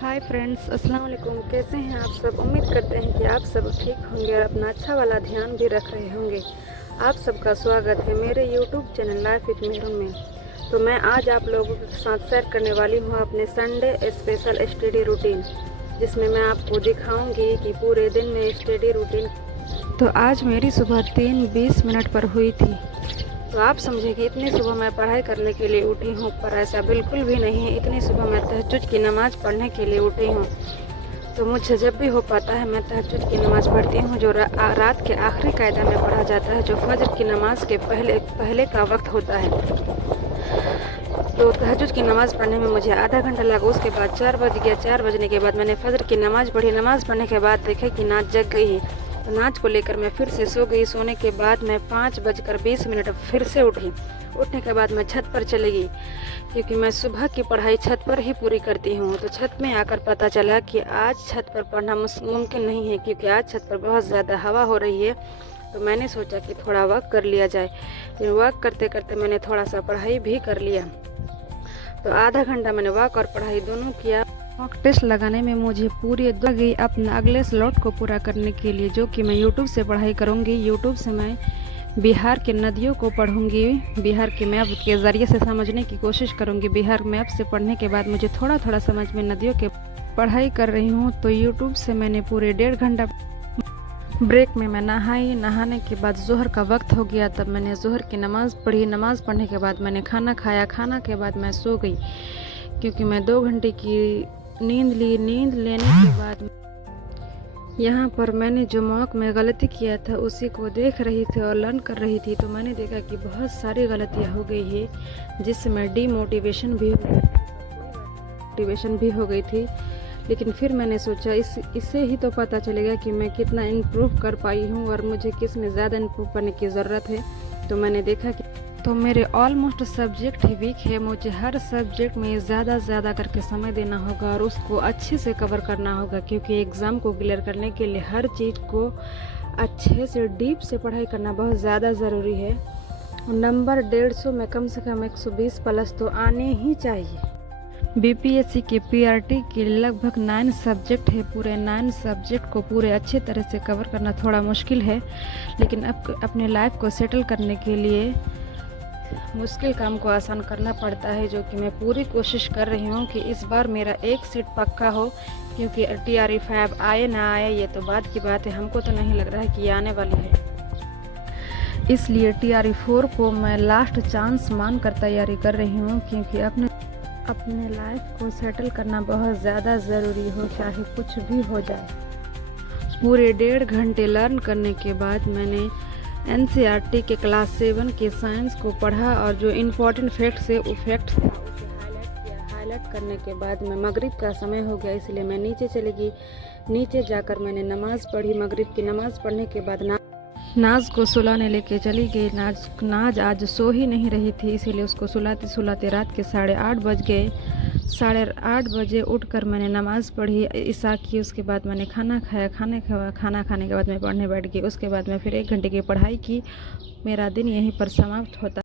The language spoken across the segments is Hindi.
हाय फ्रेंड्स, अस्सलाम वालेकुम। कैसे हैं आप सब? उम्मीद करते हैं कि आप सब ठीक होंगे और अपना अच्छा वाला ध्यान भी रख रहे होंगे। आप सबका स्वागत है मेरे YouTube channel life with maroon में। तो मैं आज आप लोगों के साथ शेयर करने वाली हूँ अपने संडे स्पेशल स्टडी रूटीन, जिसमें मैं आपको दिखाऊंगी कि पूरे दिन में स्टडी रूटीन। तो आज मेरी सुबह 3:20 पर हुई थी। तो आप समझे कि इतनी सुबह मैं पढ़ाई करने के लिए उठी हूँ, पर ऐसा बिल्कुल भी नहीं है। इतनी सुबह मैं तहज्जुद की नमाज़ पढ़ने के लिए उठी हूँ। तो मुझसे जब भी हो पाता है मैं तहज्जुद की नमाज़ पढ़ती हूँ, जो रात के आखिरी कायदा में पढ़ा जाता है, जो फजर की नमाज़ के पहले का वक्त होता है। तो तहज्जुद की नमाज़ पढ़ने में मुझे आधा घंटा लगा। उसके बाद 4 बज गया। 4 बजने के बाद मैंने फजर की नमाज़ पढ़ी। नमाज़ पढ़ने के बाद देखा कि नाच जग गई है। तो नाच को लेकर मैं फिर से सो गई। सोने के बाद मैं 5:20 फिर से उठी। उठने के बाद मैं छत पर चली गई, क्योंकि मैं सुबह की पढ़ाई छत पर ही पूरी करती हूँ। तो छत में आकर पता चला कि आज छत पर पढ़ना मुमकिन नहीं है, क्योंकि आज छत पर बहुत ज़्यादा हवा हो रही है। तो मैंने सोचा कि थोड़ा वॉक कर लिया जाए। फिर वॉक करते करते मैंने थोड़ा सा पढ़ाई भी कर लिया। तो आधा घंटा मैंने वॉक और पढ़ाई दोनों किया। मॉक टेस्ट लगाने में मुझे पूरी गई अपना अगले स्लॉट को पूरा करने के लिए, जो कि मैं यूट्यूब से पढ़ाई करूँगी। यूट्यूब से मैं बिहार के नदियों को पढ़ूँगी, बिहार के मैप के ज़रिए से समझने की कोशिश करूँगी। बिहार मैप से पढ़ने के बाद मुझे थोड़ा थोड़ा समझ में नदियों के पढ़ाई कर रही हूँ। तो यूट्यूब से मैंने पूरे 1.5 घंटा ब्रेक में मैं नहाई। नहाने के बाद जोहर का वक्त हो गया, तब मैंने जोहर की नमाज़ पढ़ी। नमाज़ पढ़ने के बाद मैंने खाना खाया। खाना के बाद मैं सो गई, क्योंकि मैं 2 घंटे की नींद ली। नींद लेने के बाद यहाँ पर मैंने जो मॉक में गलती किया था उसी को देख रही थी और लर्न कर रही थी। तो मैंने देखा कि बहुत सारी गलतियाँ हो गई है, जिससे मैं डिमोटिवेशन भी हो गई थी। लेकिन फिर मैंने सोचा इससे ही तो पता चलेगा कि मैं कितना इम्प्रूव कर पाई हूँ और मुझे किस में ज़्यादा इम्प्रूव करने की ज़रूरत है। तो मैंने देखा कि तो मेरे ऑलमोस्ट सब्जेक्ट ही वीक है। मुझे हर सब्जेक्ट में ज़्यादा करके समय देना होगा और उसको अच्छे से कवर करना होगा, क्योंकि एग्ज़ाम को क्लियर करने के लिए हर चीज़ को अच्छे से डीप से पढ़ाई करना बहुत ज़्यादा ज़रूरी है। नंबर 150 में कम से कम 120 प्लस तो आने ही चाहिए। बीपीएससी के पीआरटी के लगभग 9 सब्जेक्ट है। पूरे 9 सब्जेक्ट को पूरे अच्छे तरह से कवर करना थोड़ा मुश्किल है, लेकिन अब अपने लाइफ को सेटल करने के लिए मुश्किल काम को आसान करना पड़ता है, जो कि मैं पूरी कोशिश कर रही हूँ कि इस बार मेरा एक सीट पक्का हो। क्योंकि TRE 5 आए ना आए ये तो बाद की बात है, हमको तो नहीं लग रहा है कि ये आने वाली है। इसलिए TRE 4 को मैं लास्ट चांस मानकर तैयारी कर रही हूँ, क्योंकि अपने लाइफ को सेटल करना बहुत ज़्यादा ज़रूरी हो, चाहे कुछ भी हो जाए। पूरे 1.5 घंटे लर्न करने के बाद मैंने NCERT के क्लास 7 के साइंस को पढ़ा और जो इम्पोर्टेंट फैक्ट्स है वो फैक्ट था उसे हाईलाइट किया। हाईलाइट करने के बाद मैं मगरिब का समय हो गया, इसलिए मैं नीचे चली गई। नीचे जाकर मैंने नमाज़ पढ़ी। मगरिब की नमाज़ पढ़ने के बाद नाज को सुलाने लेके चली गई। नाज आज सो ही नहीं रही थी, इसीलिए उसको सुलाते सुलाते रात के 8:30 बज गए। 8:30 बजे उठकर मैंने नमाज़ पढ़ी, इशा की। उसके बाद मैंने खाना खाया। खाना खाने के बाद मैं पढ़ने बैठ गई। उसके बाद मैं फिर 1 घंटे की पढ़ाई की। मेरा दिन यहीं पर समाप्त होता।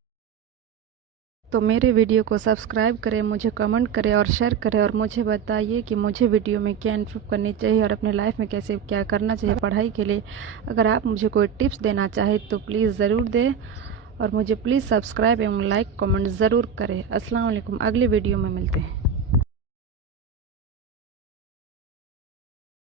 तो मेरे वीडियो को सब्सक्राइब करें, मुझे कमेंट करें और शेयर करें, और मुझे बताइए कि मुझे वीडियो में क्या इम्प्रूव करनी चाहिए और अपने लाइफ में कैसे क्या करना चाहिए पढ़ाई के लिए। अगर आप मुझे कोई टिप्स देना चाहें तो प्लीज़ ज़रूर दें, और मुझे प्लीज़ सब्सक्राइब एवं लाइक कमेंट ज़रूर करें। अस्सलाम वालेकुम। अगली वीडियो में मिलते हैं।